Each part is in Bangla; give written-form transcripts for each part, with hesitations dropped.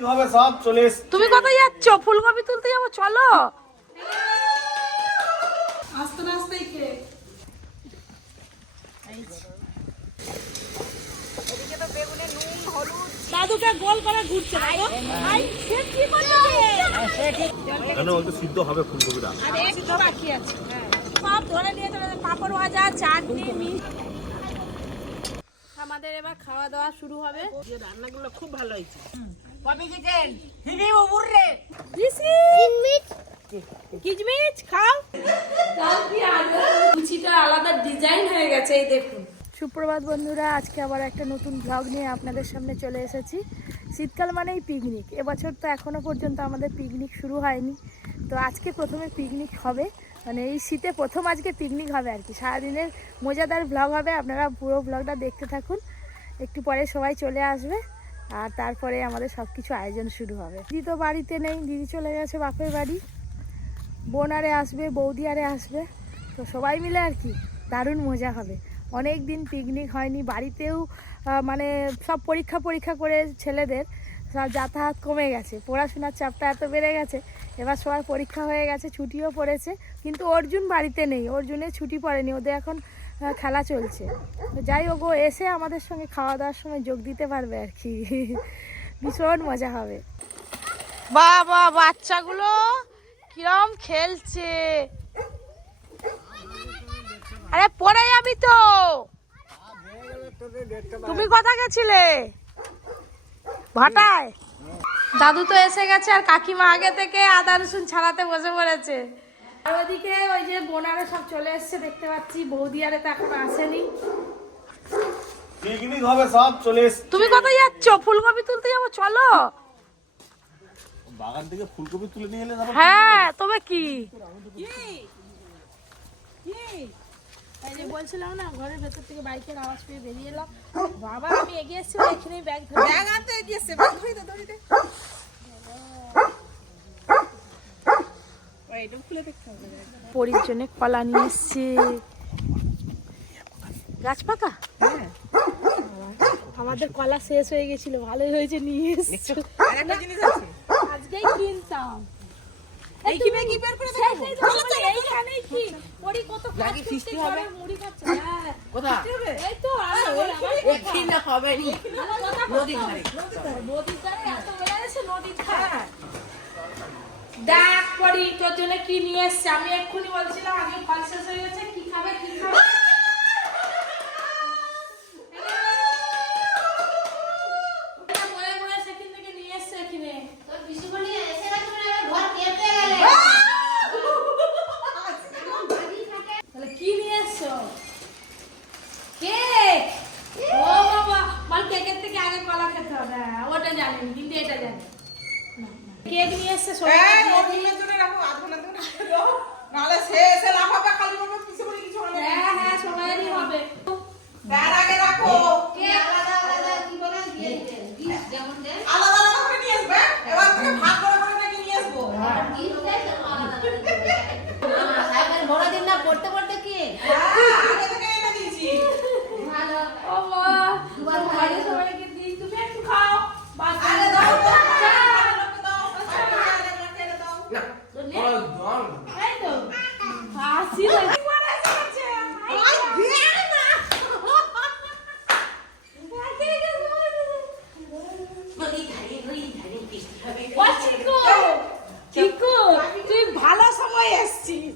পিকনিক হবে সব চলে এসেছে। তুমি কোথায় যাচ্ছ? ফুলকপি তুলতে যাবো, চলো। আস্তে আস্তেই খেয়ে এদিকে তো বেগুনে নুন হলুদ দাদুকে গোল করে ঘুরছে। সিদ্ধ হবে ফুলকপিটা, সিদ্ধ বাকি আছে। সব ধরে নিয়ে চলে, পাঁপড় ভাজা, চাটনি, মিষ্টি। আমাদের এবার খাওয়া দাওয়া শুরু হবে। রান্নাগুলো খুব ভালো হয়েছে। কিচমিচ খাও। লুচিটা আলাদা ডিজাইন হয়ে গেছে, এই দেখুন। সুপ্রভাত বন্ধুরা, আজকে আবার একটা নতুন ব্লগ নিয়ে আপনাদের সামনে চলে এসেছি। শীতকাল মানেই পিকনিক। এবছর তো এখনো পর্যন্ত আমাদের পিকনিক শুরু হয়নি, তো আজকে প্রথমে পিকনিক হবে। মানে এই শীতে প্রথম আজকে পিকনিক হবে আর কি। সারাদিনের মজাদার ব্লগ হবে, আপনারা পুরো ব্লগটা দেখতে থাকুন। একটু পরে সবাই চলে আসবে আর তারপরে আমাদের সব কিছু আয়োজন শুরু হবে। দিদি তো বাড়িতে নেই, দিদি চলে গেছে বাপের বাড়ি। বোন আরে আসবে, বৌদি আরে আসবে, তো সবাই মিলে আর কি দারুণ মজা হবে। অনেক দিন পিকনিক হয়নি বাড়িতেও। মানে সব পরীক্ষা করে ছেলেদের সব যাতায়াত কমে গেছে, পড়াশোনার চাপটা এত বেড়ে গেছে। এবার সবার পরীক্ষা হয়ে গেছে, ছুটিও পড়েছে, কিন্তু অর্জুন বাড়িতে নেই। অর্জুনের ছুটি পড়েনি, ওদের এখন খেলা চলছে। তো যাই হোক, ও এসে আমাদের সঙ্গে খাওয়া দাওয়ার সময় যোগ দিতে পারবে আর কি। ভীষণ মজা হবে। বাবা, বাচ্চাগুলো কিরম খেলছে। আরে পড়ে যাবি তো। তুমি কোথা গেছিলে? ভাটায়। দাদু তো এসে গেছে আর কাকিমা আগে থেকে আদা রসুন ছাড়াতে বসে পড়েছে। আর ওইদিকে ওই যে বোনারে সব চলে এসছে দেখতে পাচ্ছি, বৌদি আরে তো এখন আসেনি। পিকনিক হবে সব চলে এসেছে। তুমি কোথায় যাচ্ছ? ফুলকপি তুলতে যাবো, চলো। বাগান থেকে ফুলকপি তুলে নিয়ে এলে যাবো। হ্যাঁ, তবে কি এই যে বলছিলাম না, ঘরের ভেতর থেকে বাইকের আওয়াজ পেয়ে বেরিয়ে এলাম। বাবা, আমি এগিয়ে এসেছি, এখানে ব্যাগ আনতে গিয়েছে, ব্যাগ ধরে দে, ধরে দে। ওইটা খুলে দেখতে হবে। পরির জন্য কলা নিয়ে এসছে। গাছ পাকা? আমাদের কলা শেষ হয়ে গেছিল, ভালোই হয়েছে নিয়ে এসছো। আরেকটা জিনিস আছে, আজকেই কিনতাম। এইখানে কি বের করে দেখাবো? এইখানেই কি পরি কত লাগি ফিস্টি হবে? মুড়ি খাচ্ছে। হ্যাঁ, কোথা? এই তো ওইখানে হবে নি, নদীর ধারে। নদীর ধারে এত বেড়ে গেছে, নদীর ধারে। দেখ পরি, তোর জন্য কি নিয়ে এসছে। আমি এক্ষুনি বলছিলাম আগে ফল শেষ হয়ে গেছে, কি খাবে কি খাবে। কেক নিয়ে এসছে, এই ওখানে জন্য রাখো, আধ ঘন্টা ধরে রাখো দাও, নালে শেষে লাফাবে খালি বলবে কিছু বলি কিছু হবে। হ্যাঁ হ্যাঁ, সবাইরই হবে। তার আগে রাখো, কেক আলাদা আলাদা করে নিয়ে আসবে। এবার থেকে ভাগ করে নাকি নিয়ে আসবো। হ্যাঁ, আগে থেকে এনে দিয়েছি। ও মা, সবাই সবাইকে দিই, তুমি একটু খাও। আরে দাও তো, লোককে দাও, আরে দাও। না, এই তো হাসি লাগে। আই দিয়ে না। তুই ভালো সময় এসছিস।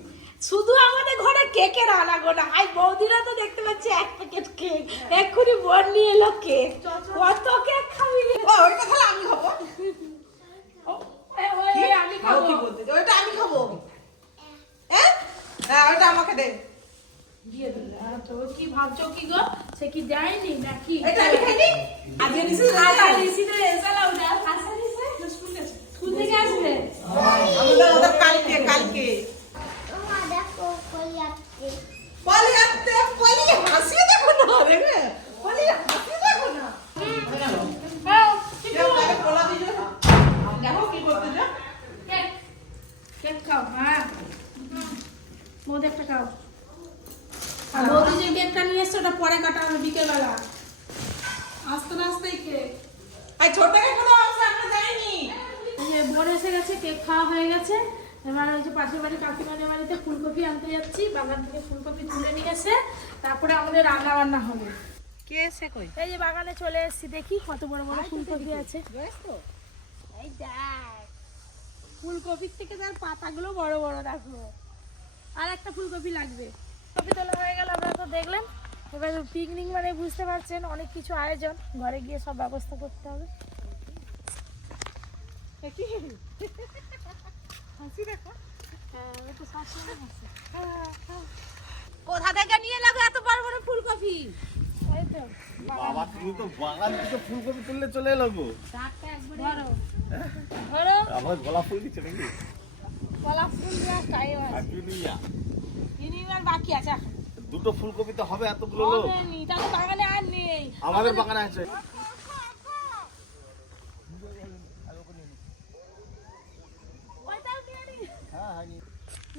শুধু আমাদের ঘরে কেকের আনাগোনা। আই বৌদিরা তো দেখতে পাচ্ছি এক প্যাকেট কেক, এক্ষুনি বোন নিয়ে এলো কেক। কত কেক খাবি? ওইটা তাহলে আমি খাবো। আমি খাবো। কি বলতে? ওইটা আমি খাবো। হ্যাঁ? হ্যাঁ, ওইটা আমাকে দে। দিয়ে দিলে। তো কি ভাবছো কি গো? সে কি যায়নি নাকি? এটা আমি খাইনি। আজকে নিছি না। স্কুল থেকে আসবে। আমাদের কালকে। পলি হাসি দেখো না রে। পলি হাসি দেখো না। কেউ তাকে বলা দিও না। দেখো কি করতে যা। কেক খাও। হ্যাঁ, বৌদি একটা খাও। আর বৌদি যে কেকটা নিয়ে এসছে ওটা পরে কাটা হবে বিকেলবেলা। আস্তে আস্তেই কেক। আই ছোট কেক গুলো কেক খাওয়া হয়ে গেছে। এবার ওই যে পাশের বাড়ি কাকিমাদের বাড়িতে ফুলকপি আনতে যাচ্ছি, বাগান থেকে ফুলকপি তুলে নিয়ে এসে তারপরে আমাদের রান্না বান্না হবে। কে এসে কই? এই যে বাগানে চলে এসেছি, দেখি কত বড় বড় ফুলকপি আছে। এই দেখ, ফুলকপির থেকে তার পাতাগুলো বড় বড়, দেখো। আর একটা ফুলকপি লাগবে। কপি তোলা হয়ে গেল, আপনারা তো দেখলেন। এবার পিকনিক মানে বুঝতে পারছেন, অনেক কিছু আয়োজন, ঘরে গিয়ে সব ব্যবস্থা করতে হবে। কোথা থেকে নিয়ে লাগো এত বড় বড় ফুলকপি? এই তো বাবা তুমি তো বাগান থেকে ফুলকপি তুললে চলে এলো গো। ধরো ধরো, আমার গলা ফুল দিচ্ছে নাকি? কলা ফুল দেওয়ার টাইম আছে, হ্যাপি নিউ ইয়ার। ইনিবার বাকি আছে এখন। দুটো ফুলকপি তো হবে এতগুলো লোক? হবে নি, তাহলে বাগানে আর নেই। আমাদের বাগানে আছে।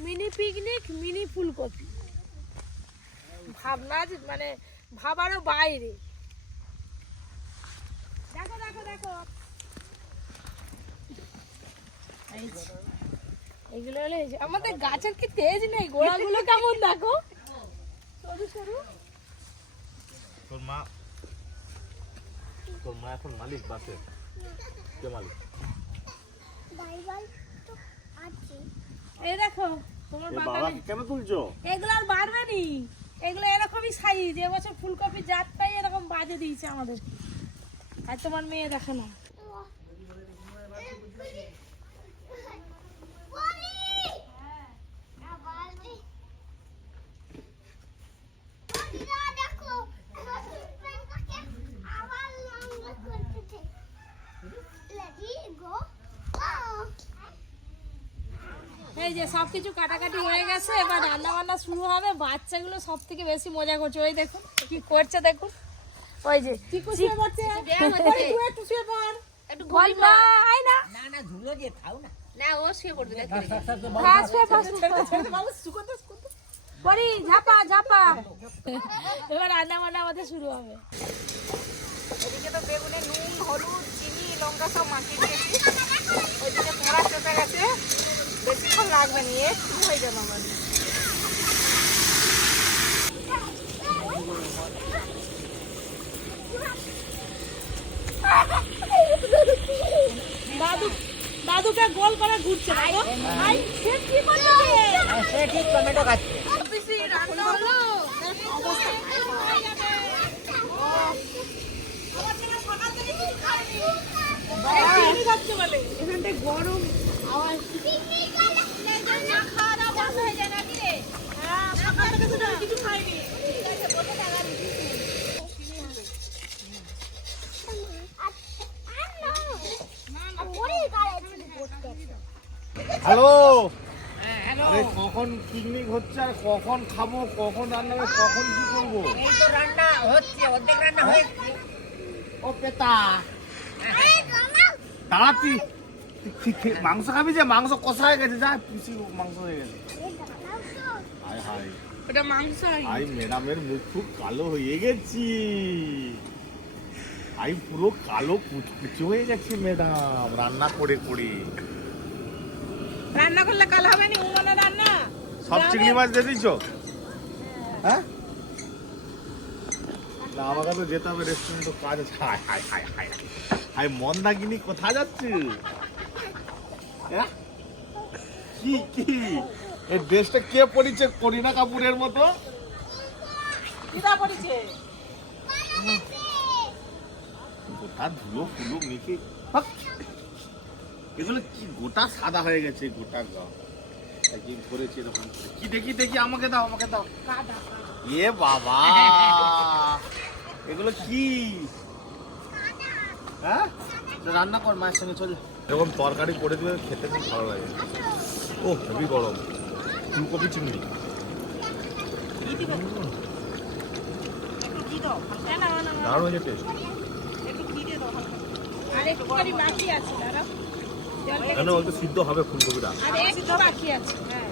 মিনি পিকনিক, মিনি ফুলকপি, ভাবনা মানে ভাবারও বাইরে। দেখো দেখো দেখো, এগুলো হলো এই যে আমাদের গাছের কি তেজ নেই, গোড়াগুলো কেমন দেখো, সরু সরু। তোর মা এখন মালিক বাসের? কে মালিক? এই দেখো তোমার এ বাবা বাগানে কেন তুলছো? এগুলো আর বাড়বে নি, এগুলো এরকমই সাইজ। এবছর ফুলকপি জাতটাই এরকম বাজে দিয়েছে আমাদের। আর তোমার মেয়ে দেখো না, এই যে সবকিছু কাটাকাটি হয়ে গেছে, এবার রান্না বান্না শুরু হবে। বাচ্চাগুলো সব থেকে বেশি মজা করছে, ওই দেখুন কি করছে, দেখুন ওই যে একটু গল্প আয় না, না ধুলো দিয়ে খাও না। না ও শুয়ে পড়বে দেখ। পরি ঝাপা ঝাপা। এবার রান্না বান্না আমাদের শুরু হবে। এদিকে তো বেগুনে নুন হলুদ চিনি লঙ্কা সব মাখিয়ে দিয়েছি। ওইদিকে পোড়া চটে গেছে, বেশিক্ষণ লাগবে না, একটু হয়ে যাবে আমার। দাদু দাদুকে গোল করে ঘুরছে না গো। আই সে কি করলো? সে ঠিক টমেটো খাচ্ছে। পিসি রান্না হলো, অবস্থা হয়ে যাবে। আমার ছেলে সকাল থেকে কিছু খায়নি, বাইরে খাচ্ছে বলে। এখানটায় গরম আওয়াজ, না খাওয়া দাওয়া বন্ধ হয়ে যায় নাকি রে? হ্যাঁ, সকাল থেকে তো কিছু খাইনি। হ্যালো, আরে কখন পিকনিক হচ্ছে আর কখন খাবো, কখন রান্না হবে, কখন কি করবো? এই তো রান্না হচ্ছে, অর্ধেক রান্না হয়েছে। ও পেতা তাড়াতাড়ি মাংস খাবি? যে মাংস কষা হয়ে গেছে, যা পিসি মাংস হয়ে গেছে। হায় হায়, এটা মাংস। আই ম্যাডামের মুখ খুব কালো হয়ে গেছি। আই পুরো কালো কুচকুচি হয়ে গেছে ম্যাডাম, রান্না করে করে। রান্না করলে কাল হবে না, উমানা রান্না। সব চিংড়ি মাছ দিয়ে দিচ্ছ? হ্যাঁ না, আমাকে তো যেতে হবে রেস্টুরেন্টে, কাজ আছে। হায় হায় হায় হায় হায়, মন্দাকিনী কোথায় যাচ্ছে? হ্যাঁ কি কি এই ড্রেসটা কে পরিছে? করিনা কাপুরের মতো। কিরা পড়েছে? গোটা ধুলো ফুলো মেখে, হাক! এগুলো কি গোটা সাদা হয়ে গেছে, গোটা গা একদিন করেছে এরকম। কি দেখি দেখি, আমাকে দাও আমাকে দাও। এ বাবা, এগুলো কি? হ্যাঁ রান্না কর, মায়ের সঙ্গে চল। এরকম তরকারি করে দিবে, খেতে খুব ভালো লাগে। ও হেবি গরম, ফুলকপি চিংড়ি। দারুণ হয়েছে টেস্ট। আর একটু করে বাকি আছে, দাঁড়াও। কেন একটু সিদ্ধ হবে ফুলকপিটা? আর একটু বাকি আছে। হ্যাঁ,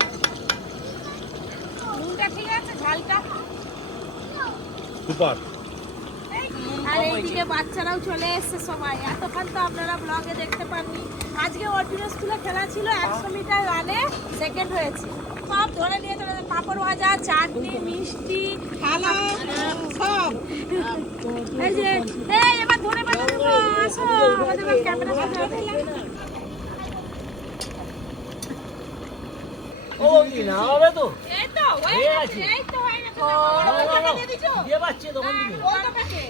নুনটা ঠিক আছে, ঝালটা সুপার। এই কি আর এইদিকে বাচ্চারাও চলে এসছে সবাই। এতক্ষণ তো আপনারা ব্লগে দেখতে পাননি। আজকে অর্ডিনাল স্কুলে খেলা ছিল, 100 মিটার রানে সেকেন্ড হয়েছে। সব ধরে নিয়ে চলে গেছে, পাঁপড় ভাজা, চাটনি, মিষ্টি, খালা সব। এই যে এই এবার ধরে পাতা দেবো, আসো আমাদের ক্যামেরার সামনে আসো। ও না হবে তো এই তো হয়ে গেছে, এই তো হয়ে গেছে। দিয়ে পাচ্ছে তখন দিকে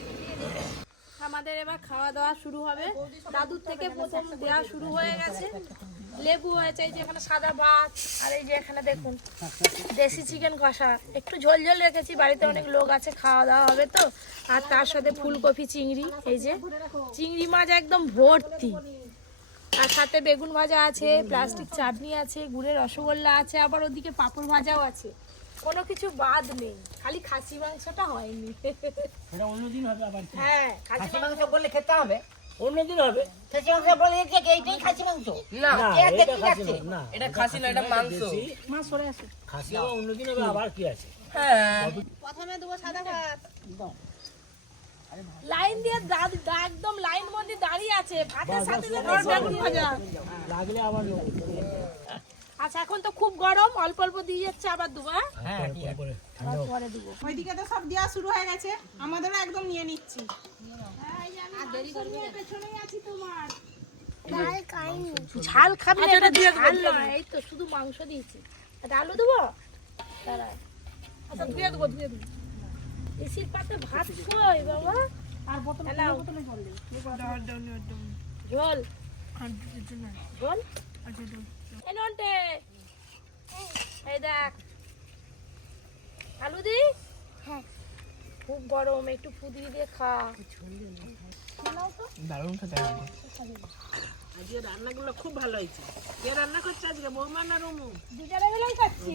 আমাদের এবার খাওয়া দাওয়া শুরু হবে। দাদুর থেকে প্রথম দেওয়া শুরু হয়ে গেছে। লেবু হয়েছে, এই যে এখানে সাদা ভাত, আর এই যে এখানে দেখুন দেশি চিকেন কষা, একটু ঝোল ঝোল রেখেছি, বাড়িতে অনেক লোক আছে, খাওয়া দাওয়া হবে তো। আর তার সাথে ফুলকপি চিংড়ি, এই যে চিংড়ি মাছ একদম ভর্তি, আর সাথে বেগুন ভাজা আছে, প্লাস্টিক চাটনি আছে, গুড়ের রসগোল্লা আছে, আবার ওদিকে পাঁপড় ভাজাও আছে। কোনো কিছু বাদ নেই, খালি খাসি মাংসটা হয়নি। সেটা অন্যদিন হবে আবার হ্যাঁ, খাসি মাংস বললে খেতে হবে। অন্যদিন হবে খাসি মাংস বলে এইটাই খাসি মাংস না এটা এটা কি খাসি আছে? না এটা খাসি না, এটা মাংস। মা সরে আসো। খাসি আবার অন্যদিন হবে আবার কি আছে হ্যাঁ প্রথমে দেবো সাদা ভাত। লাইন দিয়ে একদম লাইন মধ্যে দাঁড়িয়ে আছে, ভাতের সাথে সাথে বেগুন ভাজা। লাগলে আবার নেবো। আচ্ছা, এখন তো খুব গরম, অল্প অল্প দিয়ে যাচ্ছে, আবার দেবো। হ্যাঁ তারপরে ঠান্ডা হোক। পরে দিব। ওইদিকে তো সব দেওয়া শুরু হয়ে গেছে, আমাদেরও একদম নিয়ে নিচ্ছি। ঝাল খাবি না, এটা দিয়ে দেবো। এই তো শুধু মাংস দিয়েছি, এটা আলু দেবো, দাঁড়ায়। আচ্ছা দিয়ে দেবো, দিয়ে দেবো। এসির পাতে ভাত কই বাবা, আর বোতলে ঝোল ঝোল। এই নন্টে, এই দেখ আলু দি। হ্যাঁ, খুব গরম, একটু ফুদিয়ে দিয়ে খা। দারুণ খেতে হবে। আজকে রান্নাগুলো খুব ভালো হয়েছে। কে রান্না করছে আজকে, বৌমা না রুমু? দুজনে মিলেই খাচ্ছি।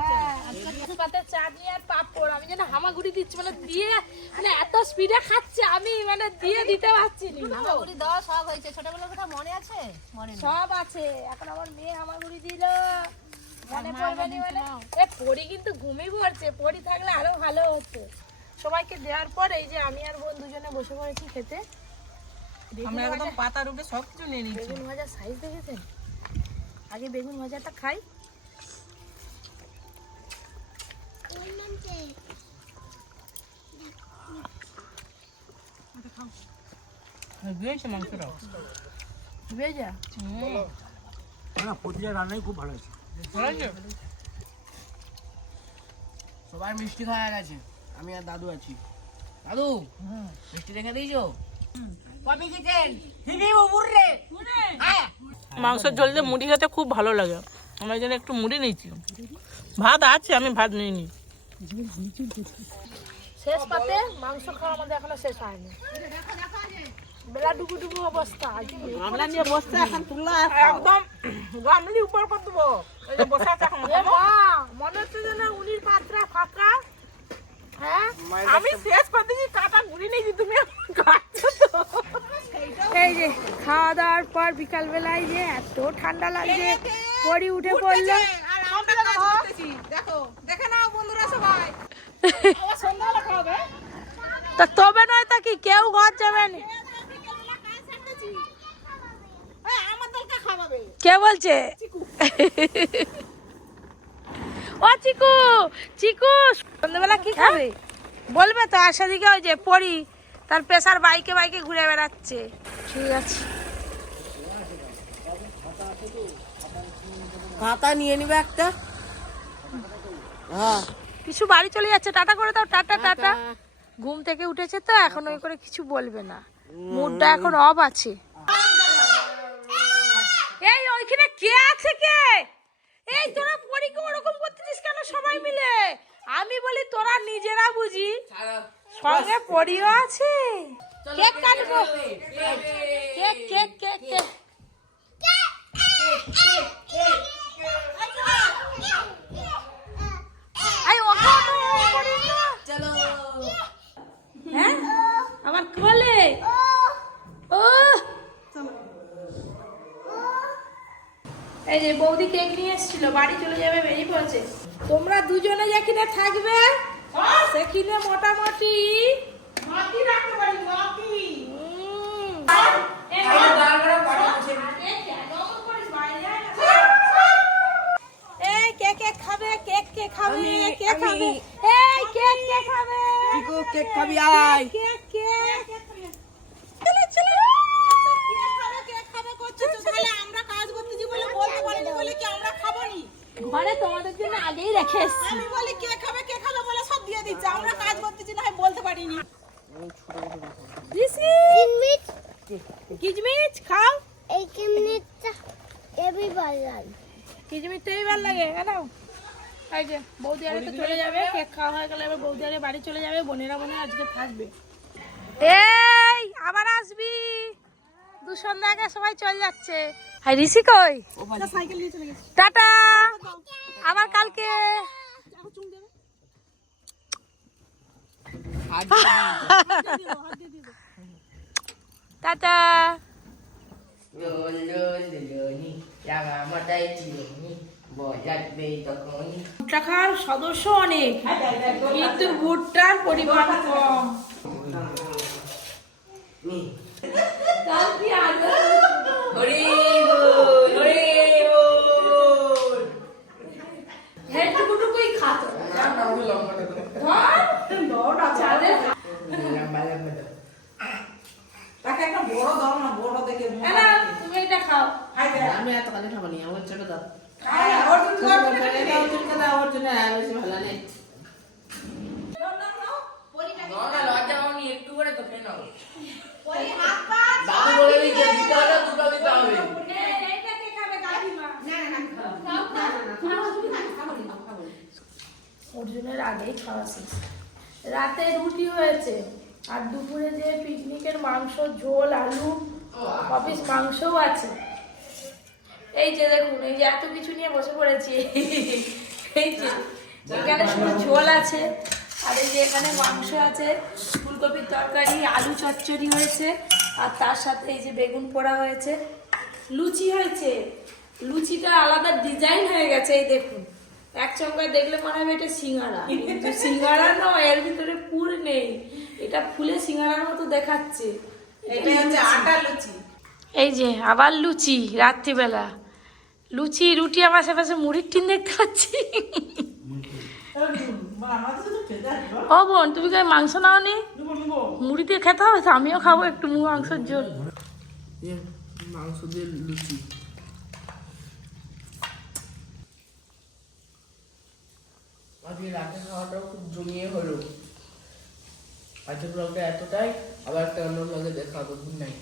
হ্যাঁ, আজকে পাতে চাটনি আর পাঁপড়। আমি যেন হামাগুড়ি দিচ্ছি, মানে দিয়ে, মানে এত স্পিডে খাচ্ছে, আমি মানে দিয়ে দিতে পারছি না। হামাগুড়ি দেওয়া সব হয়েছে, ছোটবেলার কথা মনে আছে? মনে নেই। সব আছে, এখন আমার মেয়ে হামাগুড়ি দিল, মনে পড়বে নি মানে। এ পরি কিন্তু ঘুমিয়ে পড়ছে, পরি থাকলে আরো ভালো হতো। সবাইকে দেওয়ার পর এই যে আমি আর বোন দুজনে বসে পড়েছি খেতে। আমরা একদম পাতার উপরে সবকিছু নিয়ে নিচ্ছি। বেগুন ভাজার সাইজ দেখেছেন? আগে বেগুন ভাজাটা খাই। দিয়েছে মাংসটা। ভেজা না প্রতিটা রান্নাই খুব ভালো আছে। ভালো আছে? সবাই মিষ্টি খাওয়া গেছে, আমি আর দাদু আছি। দাদু মিষ্টি রেখে দিয়েছো? মাংসের ঝোল দিয়ে মুড়ি খেতে খুব ভালো লাগে, আমরা এই জন্য একটু মুড়ি নিয়েছি। ভাত আছে, আমি ভাত নিইনি। শেষ পাতে মাংস খাওয়া আমাদের এখনো শেষ হয়নি। বেলা ডুবু ডুবু অবস্থা। আমরা নিয়ে বসতে এখন তুললা একদম গামলি উপর করে দেবো, এই যে বসে আছে এখন। এ মা, মনে হচ্ছে যেন উনির পাত্রা ফাঁকা। হ্যাঁ, আমি শেষ করে দিয়েছি, কাটা মুড়ি নিয়েছি, তুমি কাটছো তো। এই যে খাওয়া দাওয়ার পর বিকাল বেলায় যে এত ঠান্ডা লাগছে, পরি উঠে পড়লো। দেখো, দেখে নাও বন্ধুরা সবাই। তা তবে নয় তা কি, কেউ ঘর যাবে না। আমার দলকে খাওয়াবে। কে বলছে? ও চিকু, চিকু সন্ধ্যাবেলা কি খাবে বলবে তো। আর সেদিকে ওই যে পরি, তার পেশার বাইকে বাইকে ঘুরে বেড়াচ্ছে। ঠিক আছে, পাতা নিয়ে নিবে একটা। হ্যাঁ কিছু বাড়ি চলে যাচ্ছে, টাটা করে দাও। Tata tata. ঘুম থেকে উঠেছে তো এখন ওই করে কিছু বলবে না, মুডটা এখন অফ আছে। এই ওইখানে কে আছে কে? এই তোরা পরীকে ওরকম করতেছিস কেন সবাই মিলে? আমি বলি তোরা নিজেরা বুঝি, সঙ্গে পরিও আছে। কেক কাটবো, কেক কেক কেক কেক। আই ওকে করিস না। চলো। হ্যাঁ, আমার কোলে। ও এই যে বৌদি কেক নিয়ে এসেছিল, বাড়ি চলে যাবে, বেরিয়ে পড়েছে। তোমরা দুজনে যেখানে থাকবে সেখানে মোটামুটি এই কে কে খাবে কেক কে খাবে কে খাবে এই কেক কে খাবে চিকু কেক খাবি আয়। কেক কেক চলে চলে কেক খাবে করছে তো তাহলে আমরা কাজ করতেছি বলে বলতে পারিনি বলে কি আমরা খাবো নি ঘরে তোমাদের জন্য আগেই রেখে এসেছি। আমি বলি কে খাবে বলে সব দিয়ে দিচ্ছে আমরা কাজ করতেছি না হয় বলতে পারিনি দিছি কিচমিচ খাও। এই কেমনিটা এভরিবডি লাইক কিচমিচ তো এইবার লাগে নাও। এই যে বৌদি আরে তো চলে যাবে, কেক খাওয়া হয়ে গেলে এবার বৌদি আরে বাড়ি চলে যাবে, বোনেরা মনে হয় আজকে থাকবে। এই আবার আসবি, দুসন্ধ্যা আগে সবাই চলে যাচ্ছে। হাই ঋষি কই? সাইকেল নিয়ে চলে গেছে টাটা, আবার কালকে। টাটা। ভুট্টা খাওয়ার সদস্য অনেক, কিন্তু ভুট্টার পরিমাণ কম। হেটুকুটুকুই খাতো তাকে একটা বড় দাও না, বড় দেখে তুমি এটা খাও। আমি এত কালে খাবো নি, আমার ছোট দাও। একটু করে তো খেয়ে নাও। দাদু বলে দিচ্ছে দিতে হলে দুটো দিতে হবে। অর্জুনের আগেই খাওয়া শেষ। রাতে রুটি হয়েছে আর দুপুরে যে পিকনিকের মাংস, ঝোল, আলু, অফিস মাংসও আছে। এই যে দেখুন, এই যে এত কিছু নিয়ে বসে পড়েছি। এই যে এখানে শুধু ঝোল আছে, আর এই যে এখানে মাংস আছে, ফুলকপির তরকারি, আলু চচ্চড়ি হয়েছে, আর তার সাথে এই যে বেগুন পোড়া হয়েছে, লুচি হয়েছে। লুচিটা আলাদা ডিজাইন হয়ে গেছে, এই দেখুন। এক চমকায় দেখলে মনে হবে এটা সিঙ্গারা, কিন্তু সিঙ্গারা নয়, এর ভিতরে পুর নেই, এটা ফুলে সিঙ্গারার মতো দেখাচ্ছে। এটা হচ্ছে আটা লুচি। এই যে আবার লুচি, রাত্রিবেলা লুচি, রুটি, আমার আশেপাশে মুড়ির টিন দেখতে পাচ্ছি। ও বোন, তুমি কি মাংস নাও নি? মুড়ি দিয়ে খেতে হবে তো, আমিও খাবো একটু মাংসের ঝোল। মাংস দিয়ে লুচি। আজকে রাতের খাওয়াটাও খুব জমিয়ে হলো। আজকে ব্লগটা এতটাই, আবার একটা অন্য ব্লগে দেখা হবে। Good night.